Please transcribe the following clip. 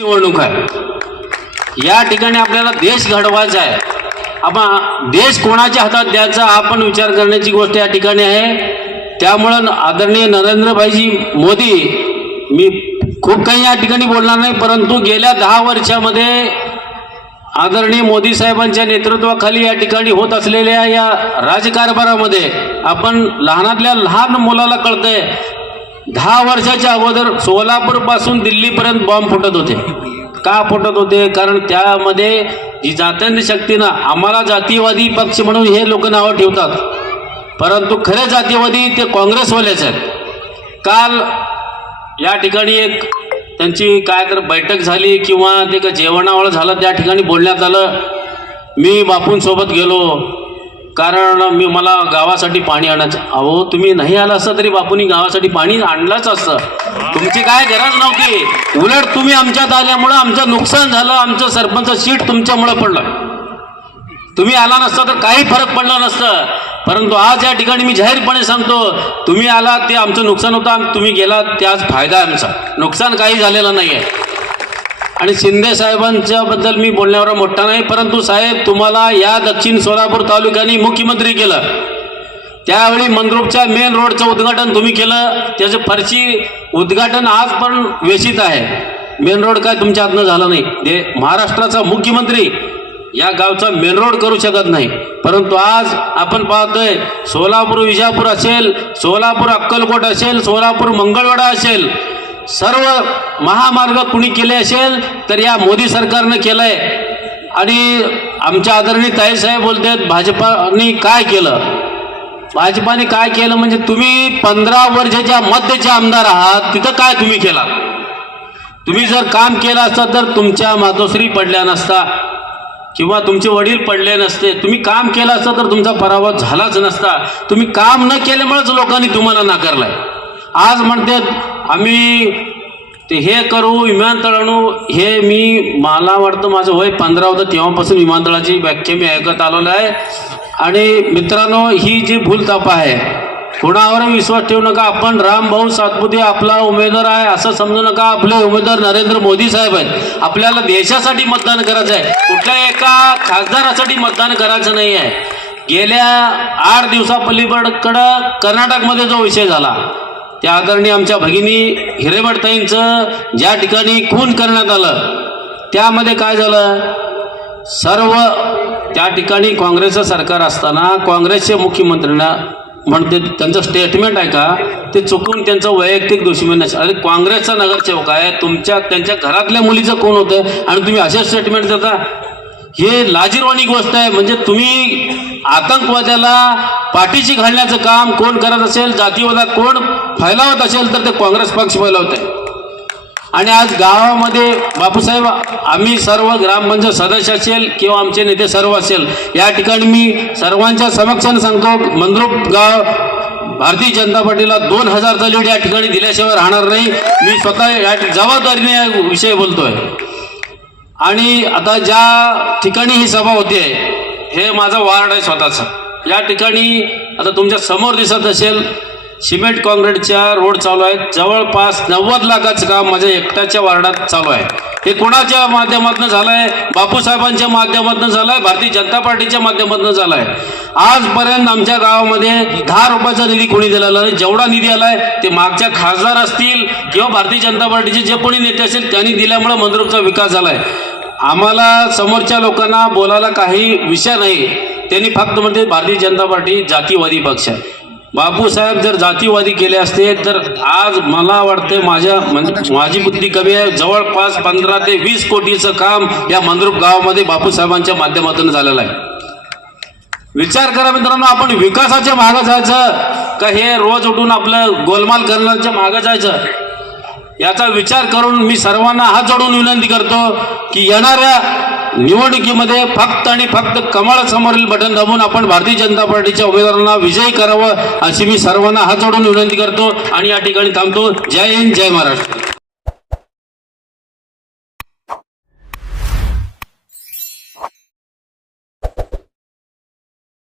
निवडणूक आहे. या ठिकाणी आपल्याला देश घडवायचा आहे. आपण देश कोणाच्या हातात द्यायचा आपण विचार करण्याची गोष्ट या ठिकाणी आहे. त्यामुळं आदरणीय नरेंद्रभाईजी मोदी मी खूप काही या ठिकाणी बोलणार नाही परंतु गेल्या दहा वर्षामध्ये आदरणीय मोदी साहेबांच्या नेतृत्वाखाली या ठिकाणी होत असलेल्या या राजकारभारामध्ये आपण लहानातल्या लहान मुलाला कळतंय दहा वर्षाच्या अगोदर सोलापूरपासून दिल्लीपर्यंत बॉम्ब फुटत होते. का फुटत होते? कारण त्यामध्ये जी जात्यांनी शक्तीनं आम्हाला जातीवादी पक्ष म्हणून हे लोक नावं ठेवतात. परंतु खरे जातीवादी ते काँग्रेसवालेच आहेत. काल या ठिकाणी एक त्यांची काय तर बैठक झाली किंवा ते का जेवणावळ झालं त्या ठिकाणी बोलण्यात आलं मी बापूंसोबत गेलो. कारण मी मला गावासाठी पाणी आणायचं. अहो तुम्ही नाही आला असता तरी बापूंनी गावासाठी पाणी आणलंच असतं. तुमची काय गरज नव्हती. उलट तुम्ही आमच्यात आल्यामुळं आमचं नुकसान झालं आमचं सरपंच सीट तुमच्यामुळं पडलं. तुम्ही आला नसता तर काही फरक पडला नसतं. परंतु आज या ठिकाणी मी जाहीरपणे सांगतो तुम्ही आला ते आमचं नुकसान होतं तुम्ही गेलात त्याच फायदा आमचा. नुकसान काही झालेलं नाही आहे आणि शिंदे साहेबांच्या बद्दल मी बोलण्यावर मोठा नाही परंतु साहेब तुम्हाला या दक्षिण सोलापूर तालुक्याने मुख्यमंत्री केलं. त्यावेळी मनरूपच्या मेन रोडचं उद्घाटन तुम्ही केलं. त्याचं फरशी उद्घाटन आज पण व्यसित आहे. मेन रोड काय तुमच्या हातनं झालं नाही. ते महाराष्ट्राचा मुख्यमंत्री या गावचा मेन रोड करू शकत नाही. परंतु आज आपण पाहतोय सोलापूर विजापूर असेल सोलापूर अक्कलकोट असेल सोलापूर मंगळवाडा असेल सर्व महामार्ग कुणी केले असेल तर या मोदी सरकारनं केलं आहे आणि आमच्या आदरणीय ताईसाहेब बोलत आहेत भाजपाने काय केलं? भाजपाने काय केलं म्हणजे तुम्ही पंधरा वर्षाच्या मध्यचे आमदार आहात तिथं काय तुम्ही केला? तुम्ही जर काम केलं असतं तर तुमच्या मातोश्री पडल्या नसता किंवा तुमचे वडील पडले नसते. तुम्ही काम केलं असतं तर तुमचा पराभव झालाच नसता. तुम्ही काम न केल्यामुळेच लोकांनी तुम्हाला नाकारलाय. आज म्हणते आम्ही ते हे करू विमानतळ आणू हे मी मला वाटतं माझं वय पंधरा होतं तेव्हापासून विमानतळाची व्याख्या मी ऐकत आलेलो आहे. आणि मित्रांनो ही जी भूलताप आहे कुणावर विश्वास ठेवू नका आपण रामभाऊ सातपुते आपला उमेदवार आहे असं समजू नका आपले उमेदवार नरेंद्र मोदी साहेब आहेत. आपल्याला देशासाठी मतदान करायचं आहे. कुठल्या एका खासदारासाठी मतदान करायचं नाही आहे. गेल्या आठ दिवसापलीकडं कर्नाटकमध्ये जो विषय झाला त्या आदरणीय आमच्या भगिनी हिरेभटताईंचं ज्या ठिकाणी खून करण्यात आलं त्यामध्ये काय झालं? सर्व त्या ठिकाणी काँग्रेसचं सरकार असताना काँग्रेसचे मुख्यमंत्र्यांना म्हणते त्यांचं स्टेटमेंट आहे का? ते चुकून त्यांचं वैयक्तिक दुश्मन अरे काँग्रेसचा नगरसेवक आहे तुमच्या त्यांच्या घरातल्या मुलीचं कोण होतं आणि तुम्ही असे स्टेटमेंट देता? हे लाजीरवाणी गोष्ट आहे. म्हणजे तुम्ही आतंकवाद्याला पाठीशी घालण्याचं काम कोण करत असेल जातीवादात कोण फैलावत असेल तर ते काँग्रेस पक्ष फैलावत आहे आणि आज गावामध्ये बापूसाहेब आम्ही सर्व ग्रामपंचायत सदस्य असेल किंवा आमचे नेते सर्व असेल या ठिकाणी मी सर्वांच्या समक्षाने सांगतो मंद्रुप गाव भारतीय जनता पार्टीला दोन हजारचा लीड या ठिकाणी दिल्याशिवाय राहणार नाही. मी स्वतः या जबाबदारीने या विषय बोलतोय. आणि आता ज्या ठिकाणी ही सभा होते हे माझं वार्ड आहे स्वतःचं. या ठिकाणी आता तुमच्यासमोर दिसत असेल सिमेंट काँक्रीटच्या रोड चालू आहेत. जवळपास नव्वद लाखाचं काम माझ्या एकट्याच्या वार्डात चालू आहे. हे कोणाच्या माध्यमातून झालं आहे बापूसाहेबांच्या माध्यमातून झालं आहे भारतीय जनता पार्टीच्या माध्यमातून झालं आहे आजपर्यंत आमच्या गावामध्ये दहा रुपयाचा निधी कोणी दिलेला नाही. जेवढा निधी आला आहे ते मागच्या खासदार असतील किंवा भारतीय जनता पार्टीचे जे कोणी नेते असतील त्यांनी दिल्यामुळे मंद्रुपचा विकास झाला आहे आम्हाला समोरच्या लोकांना बोलायला काही विषय नाही. त्यांनी फक्त म्हणजे भारतीय जनता पार्टी जातीवादी पक्ष आहे. बापूसाहेब जर जातीवादी केले असते तर आज मला वाटते माझ्या म्हणजे माझी बुद्धी कमी आहे. जवळपास पंधरा ते वीस कोटीचं काम या मंद्रुप गावामध्ये बापूसाहेबांच्या माध्यमातून झालेलं आहे. विचार करा मित्रांनो आपण विकासाच्या मागं जायचं का हे रोज उठून आपलं गोलमाल करण्याच्या मागं जायचं? याचा विचार करून मी सर्वांना हात जोडून विनंती करतो की येणाऱ्या निवडणुकीमध्ये फक्त आणि फक्त कमळासमोरील बटन दाबून आपण भारतीय जनता पार्टीच्या उमेदवारांना विजयी करावं अशी मी सर्वांना हात जोडून विनंती करतो. आणि या ठिकाणी थांबतो. जय हिंद जय महाराष्ट्र.